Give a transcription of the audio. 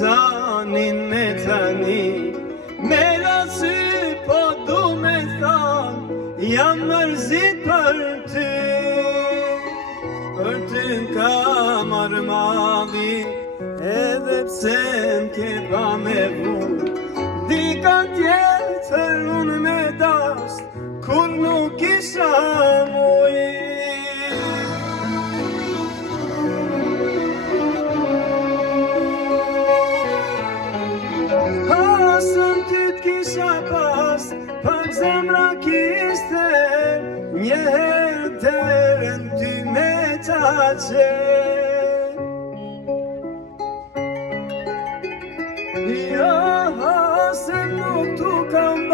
insanin me tani me rasy po du me than jam mërzit për ty ka marrë mali edhe pse m'ke pa me vu dika tjetër unë me dash kur nuk isha muj Pasën ty t'kisha pas pak zemra kiste njëherë derën ty me ta qenë Jo, se nuk tu kam